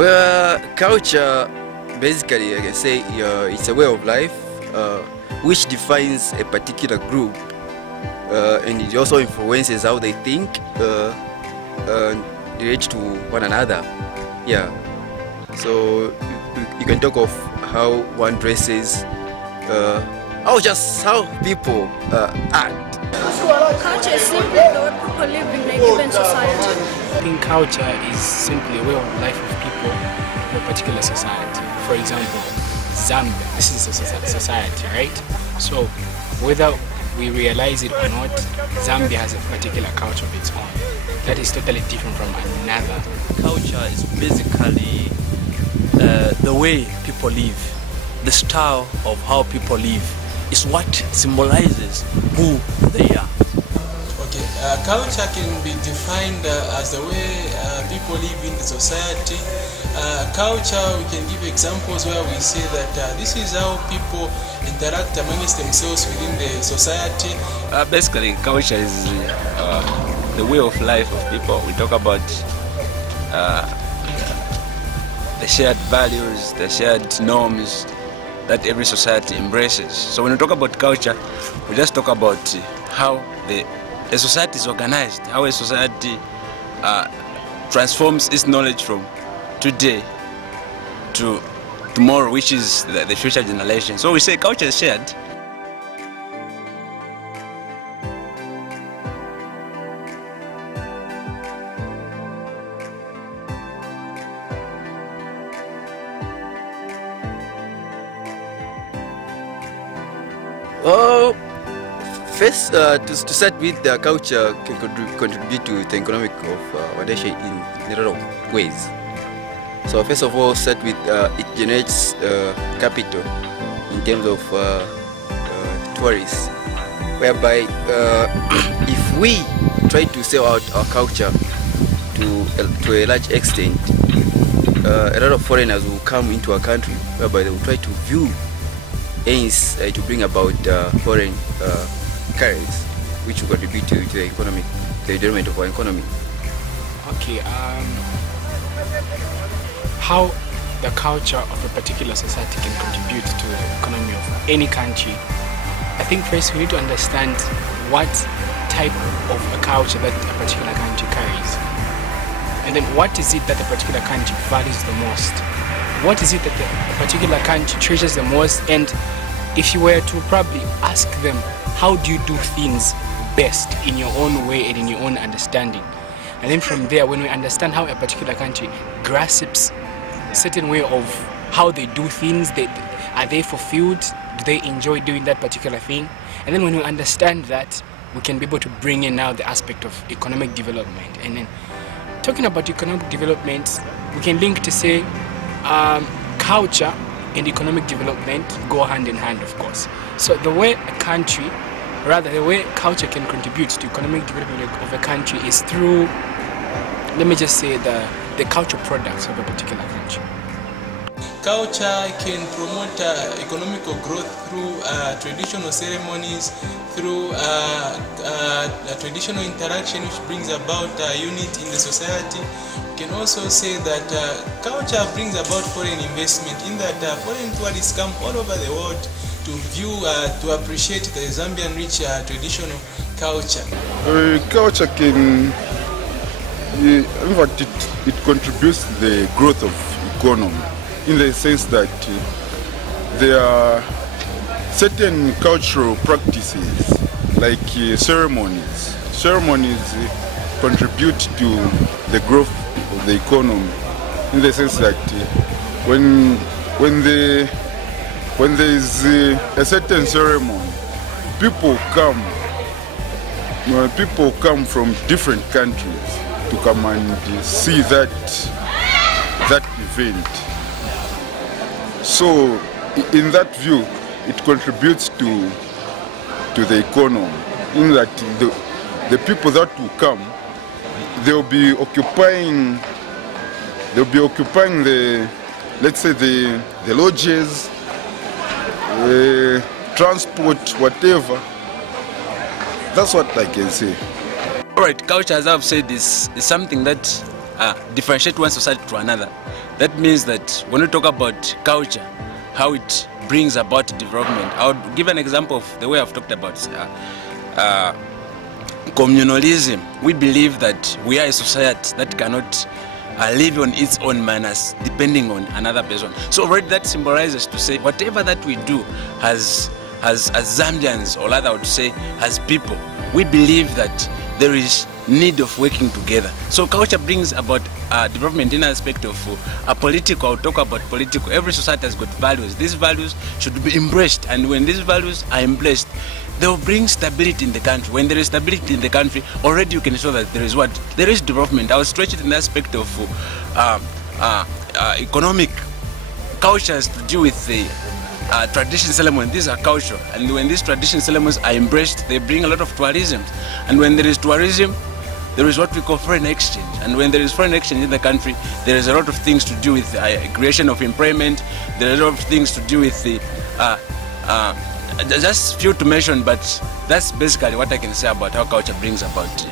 Well, culture, basically, I can say it's a way of life which defines a particular group, and it also influences how they think, relate to one another. Yeah. So you can talk of how one dresses, how people act. Culture is simply the way people live in a given society. I think culture is simply a way of life of people in a particular society. For example, Zambia, this is a society, right? So whether we realize it or not, Zambia has a particular culture of its own that is totally different from another. Culture is basically the way people live, the style of how people live is what symbolizes who they are. Okay, culture can be defined as the way people live in the society. Culture, we can give examples where we say that this is how people interact amongst themselves within the society. Basically, culture is the way of life of people. We talk about the shared values, the shared norms that every society embraces. So when we talk about culture, we just talk about how a society is organized, how a society transforms its knowledge from today to tomorrow, which is the future generation. So we say culture is shared. Oh, first, to start with, the culture can contribute to the economic of one nation in a lot of ways. So first of all, start with it generates capital in terms of tourists, whereby if we try to sell out our culture to a large extent, a lot of foreigners will come into our country, whereby they will try to view aims to bring about foreign currency, which will contribute to the economic, the development of our economy. Okay, how the culture of a particular society can contribute to the economy of any country. I think first we need to understand what type of a culture that a particular country carries, and then what is it that a particular country values the most. What is it that a particular country treasures the most? And if you were to probably ask them, how do you do things best in your own way and in your own understanding? And then from there, when we understand how a particular country grasps a certain way of how they do things, are they fulfilled? Do they enjoy doing that particular thing? And then when we understand that, we can be able to bring in now the aspect of economic development. And then talking about economic development, we can link to say, culture and economic development go hand in hand, of course. So the way a country, rather the way culture can contribute to economic development of a country is through, let me just say, the cultural products of a particular country. Culture can promote economical growth through traditional ceremonies, through traditional interaction which brings about unity in the society. We can also say that culture brings about foreign investment, in that foreign tourists come all over the world to view, to appreciate the Zambian rich traditional culture. Culture can, in fact, it contributes to the growth of economy, in the sense that there are certain cultural practices like ceremonies. Ceremonies contribute to the growth of the economy, in the sense that when there is a certain ceremony, people come from different countries to come and see that event. So in that view, it contributes to the economy, in that the people that will come, they'll be occupying the, let's say, the lodges, transport, whatever. That's what I can say. Alright, culture, as I've said, is something that differentiates one society to another. That means that when we talk about culture, how it brings about development, I would give an example of the way I've talked about communalism. We believe that we are a society that cannot live on its own manners depending on another person. So already that symbolizes to say whatever that we do as Zambians, or rather I would say as people, we believe that there is need of working together. So culture brings about development in aspect of political. I'll talk about political. Every society has got values. These values should be embraced, and when these values are embraced, they will bring stability in the country. When there is stability in the country, already you can show that there is what? There is development. I will stretch it in the aspect of economic. Culture has to do with the tradition ceremonies. These are cultural, and when these tradition ceremonies are embraced, they bring a lot of tourism. And when there is tourism, there is what we call foreign exchange. And when there is foreign exchange in the country, there is a lot of things to do with creation of employment. There are a lot of things to do with the just few to mention, but that's basically what I can say about how culture brings about